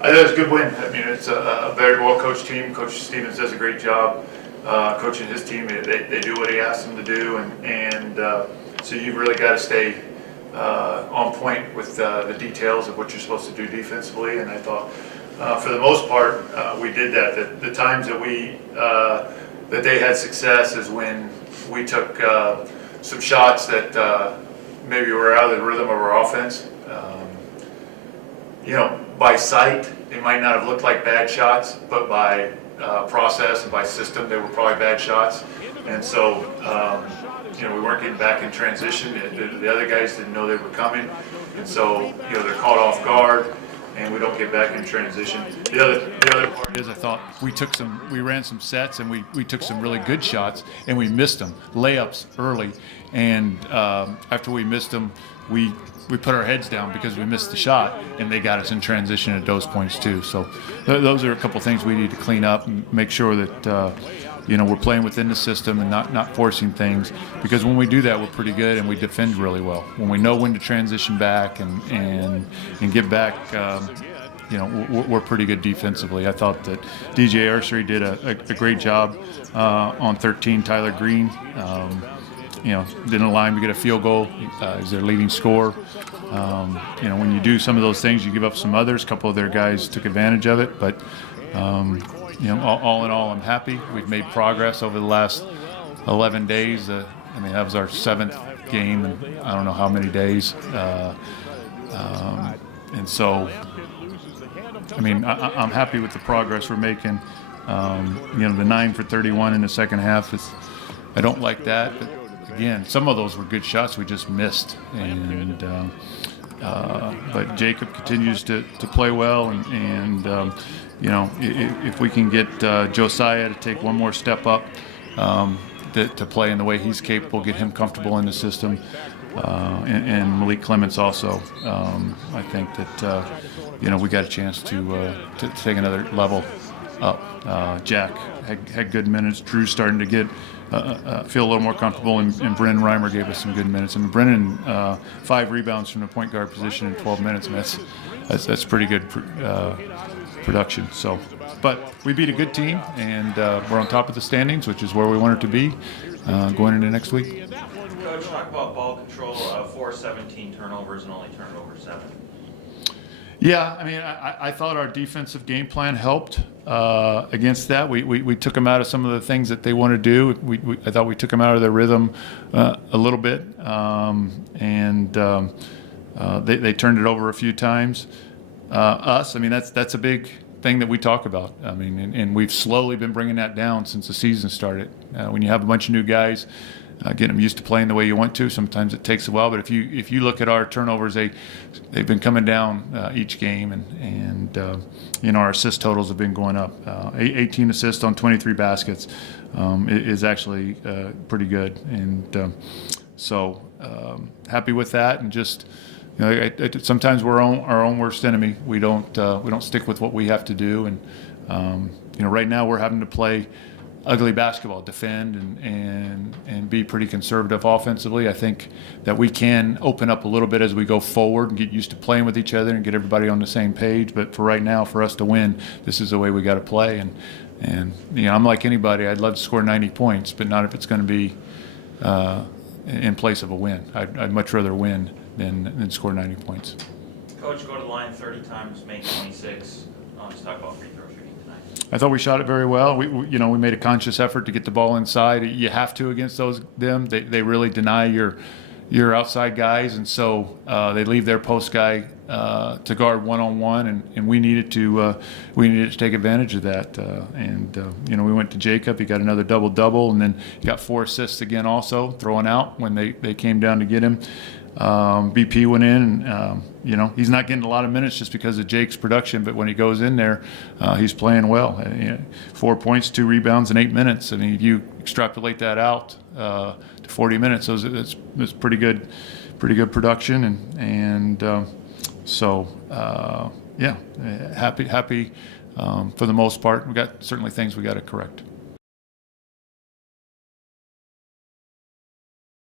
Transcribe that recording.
I thought it was a good win. I mean, it's a very well-coached team. Coach Stevens does a great job coaching his team. They do what he asks them to do, and so you've really got to stay on point with the details of what you're supposed to do defensively. And I thought, for the most part, we did that. The times that that they had success is when we took some shots that maybe were out of the rhythm of our offense. By sight, they might not have looked like bad shots, but by process and by system, they were probably bad shots. And so, we weren't getting back in transition. The other guys didn't know they were coming. And so, they're caught off guard, and we don't get back in transition. The other part is I thought we ran some sets, and we took some really good shots, and we missed them, layups early. And after we missed them, we put our heads down because we missed the shot, and they got us in transition at those points too. So those are a couple things we need to clean up and make sure that we're playing within the system and not forcing things, because when we do that, we're pretty good and we defend really well. When we know when to transition back and get back, we're pretty good defensively. I thought that DJ Ursery did a great job on 13, Tyler Green. Didn't allow him to get a field goal. He's their leading scorer. When you do some of those things, you give up some others. A couple of their guys took advantage of it. But, all in all, I'm happy. We've made progress over the last 11 days. That was our 7th game in I don't know how many days. And so, I'm happy with the progress we're making. The 9 for 31 in the second half I don't like that. But again, some of those were good shots we just missed, but Jacob continues to play well, and if we can get Josiah to take one more step up to play in the way he's capable, get him comfortable in the system, and Malik Clements also, I think that we got a chance to take another level up. Jack had good minutes. Drew's starting to get feel a little more comfortable, and Brennan Reimer gave us some good minutes. And Brennan, 5 rebounds from the point guard position in 12 minutes, and that's pretty good production. So, but we beat a good team, and we're on top of the standings, which is where we want it to be going into next week. Coach, talk about ball control. 417 turnovers and only turned over 7. Yeah, I thought our defensive game plan helped against that. We took them out of some of the things that they want to do. I thought we took them out of their rhythm a little bit, and they turned it over a few times. That's a big thing that we talk about. And we've slowly been bringing that down since the season started. When you have a bunch of new guys, getting them used to playing the way you want to, sometimes it takes a while. But if you look at our turnovers, they've been coming down each game, and our assist totals have been going up. 18 assists on 23 baskets is actually pretty good, and so happy with that. And just sometimes we're our own worst enemy. We don't stick with what we have to do, and right now we're having to play ugly basketball, defend and be pretty conservative offensively. I think that we can open up a little bit as we go forward and get used to playing with each other and get everybody on the same page. But for right now, for us to win, this is the way we got to play. And I'm like anybody. I'd love to score 90 points, but not if it's going to be in place of a win. I'd much rather win than score 90 points. Coach, go to the line 30 times, make 26. Let's talk about free throw shooting tonight. I thought we shot it very well. We made a conscious effort to get the ball inside. You have to against them. They really deny your outside guys, and so they leave their post guy to guard one-on-one, and we needed to take advantage of that. We went to Jacob. He got another double-double, and then he got 4 assists again also, throwing out when they came down to get him. BP went in, and he's not getting a lot of minutes just because of Jake's production, but when he goes in there, he's playing well. 4 points, 2 rebounds in 8 minutes. If you extrapolate that out to 40 minutes, it's pretty good production, happy for the most part. We got certainly things we got to correct.